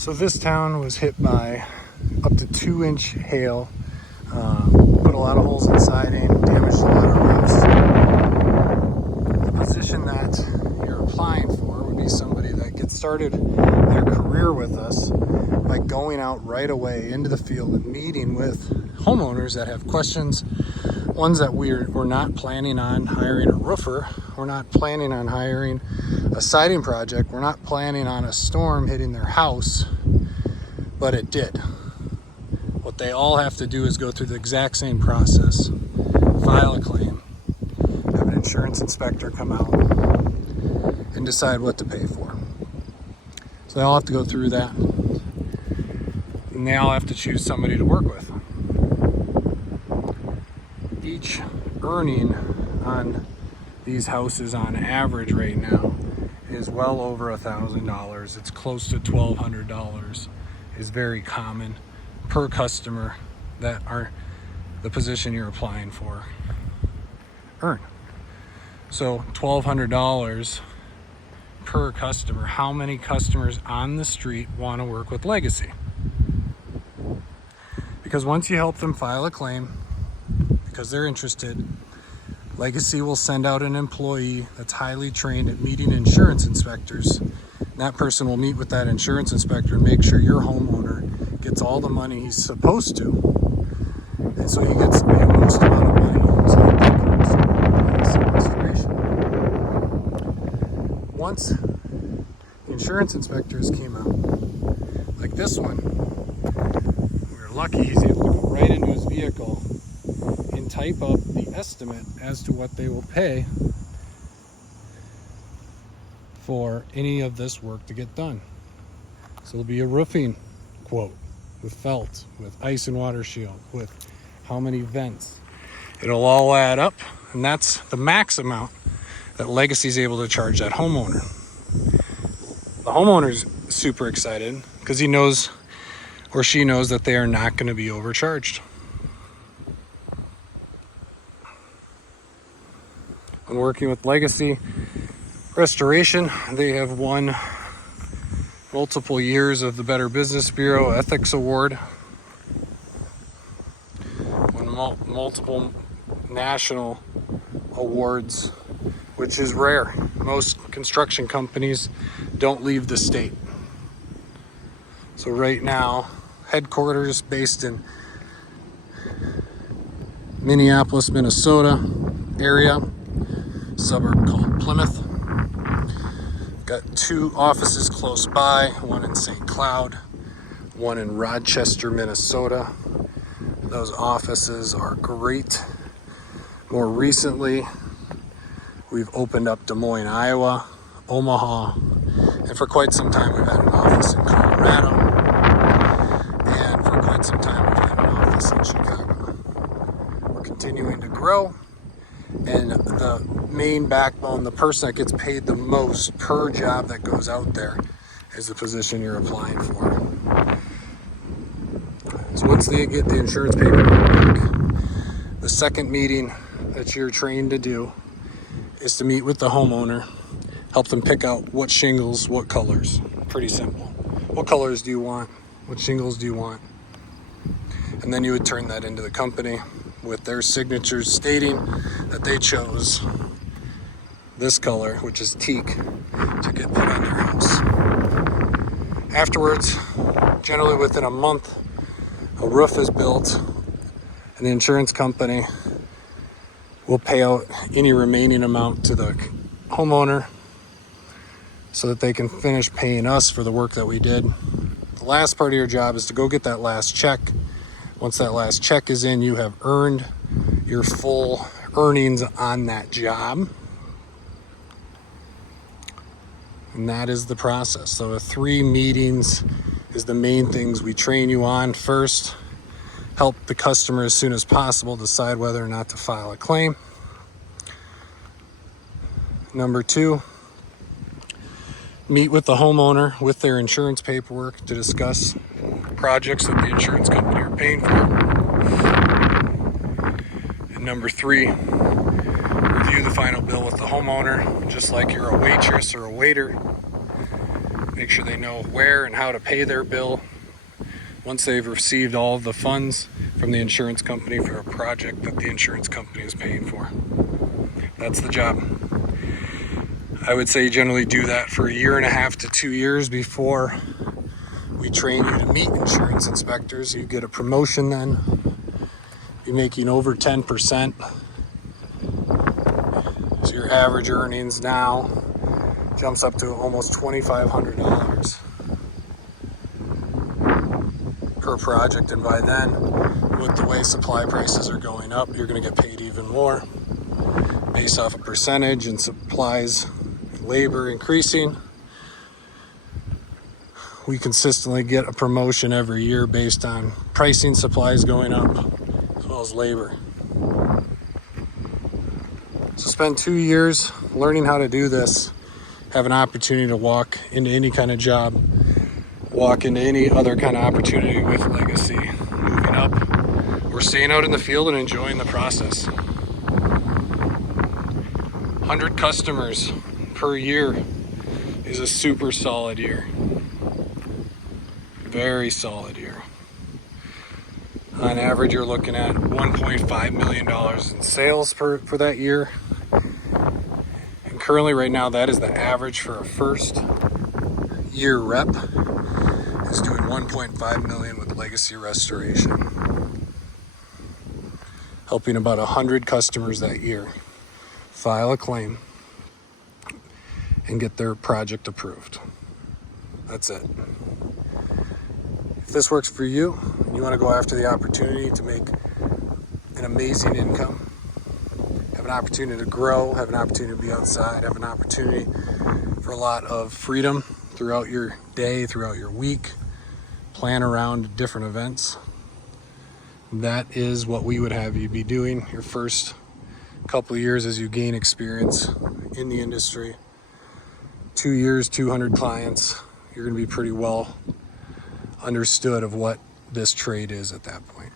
So this town was hit by up to 2-inch hail, put a lot of holes in siding, damaged a lot of roofs. The position that you're applying for would be somebody that gets started their career with us by going out right away into the field and meeting with homeowners that have questions, ones that we're not planning on hiring a roofer, we're not planning on hiring a siding project, we're not planning on a storm hitting their house, but it did. What they all have to do is go through the exact same process, file a claim, have an insurance inspector come out and decide what to pay for. So they all have to go through that, and they all have to choose somebody to work with. Each earning on these houses on average right now is well over $1,000. It's close to $1,200 is very common per customer that are the position you're applying for earn. So $1,200 per customer. How many customers on the street want to work with Legacy? Because once you help them file a claim, because they're interested, Legacy will send out an employee that's highly trained at meeting insurance inspectors. And that person will meet with that insurance inspector and make sure your homeowner gets all the money he's supposed to. And so he gets the most amount of money so that they can receive Legacy restoration. Once the insurance inspectors came out, like this one, we were lucky he's able to go right into his vehicle and type up the estimate as to what they will pay for any of this work to get done. So it'll be a roofing quote with felt, with ice and water shield, with how many vents. It'll all add up, and that's the max amount that Legacy is able to charge that homeowner. The homeowner's super excited because he knows or she knows that they are not going to be overcharged. When working with Legacy Restoration, they have won multiple years of the Better Business Bureau Ethics Award, won multiple national awards, which is rare. Most construction companies don't leave the state. So right now, headquarters based in Minneapolis, Minnesota area, suburb called Plymouth. Got 2 offices close by, one in St. Cloud, one in Rochester, Minnesota. Those offices are great. More recently, we've opened up Des Moines, Iowa, Omaha, and for quite some time we've had an office in Colorado, and for quite some time we've had an office in Chicago. We're continuing to grow, and the main backbone, the person that gets paid the most per job that goes out there, is the position you're applying for. So once they get the insurance paperwork back, the second meeting that you're trained to do is to meet with the homeowner, help them pick out what shingles, what colors. Pretty simple. What colors do you want? What shingles do you want? And then you would turn that into the company with their signatures stating that they chose this color, which is teak, to get put on their house. Afterwards, generally within a month, a roof is built, and the insurance company will pay out any remaining amount to the homeowner so that they can finish paying us for the work that we did. The last part of your job is to go get that last check. Once that last check is in, you have earned your full earnings on that job. And that is the process. So the 3 meetings is the main things we train you on. First, help the customer as soon as possible decide whether or not to file a claim. Number 2, meet with the homeowner with their insurance paperwork to discuss projects that the insurance company are paying for. And number 3, review the final bill with the homeowner, just like you're a waitress or a waiter. make sure they know where and how to pay their bill once they've received all of the funds from the insurance company for a project that the insurance company is paying for. That's the job. I would say generally do that for 1.5 to 2 years before we train you to meet insurance inspectors. You get a promotion then. You're making over 10%. So your average earnings now jumps up to almost $2,500 per project. And by then, with the way supply prices are going up, you're going to get paid even more based off a percentage, and supplies and labor increasing. We consistently get a promotion every year based on pricing, supplies going up, as well as labor. So spend 2 years learning how to do this, have an opportunity to walk into any kind of job, walk into any other kind of opportunity with Legacy, moving up or staying out in the field and enjoying the process. 100 customers per year is a super solid year. Very solid year. On average, you're looking at $1.5 million in sales for that year. And currently, right now, that is the average for a first year rep, is doing $1.5 million with Legacy Restoration. Helping about 100 customers that year file a claim and get their project approved. That's it. If this works for you, and you want to go after the opportunity to make an amazing income, have an opportunity to grow, have an opportunity to be outside, have an opportunity for a lot of freedom throughout your day, throughout your week, plan around different events, that is what we would have you be doing your first couple of years as you gain experience in the industry. 2 years, 200 clients, you're going to be pretty well understood of what this trade is at that point.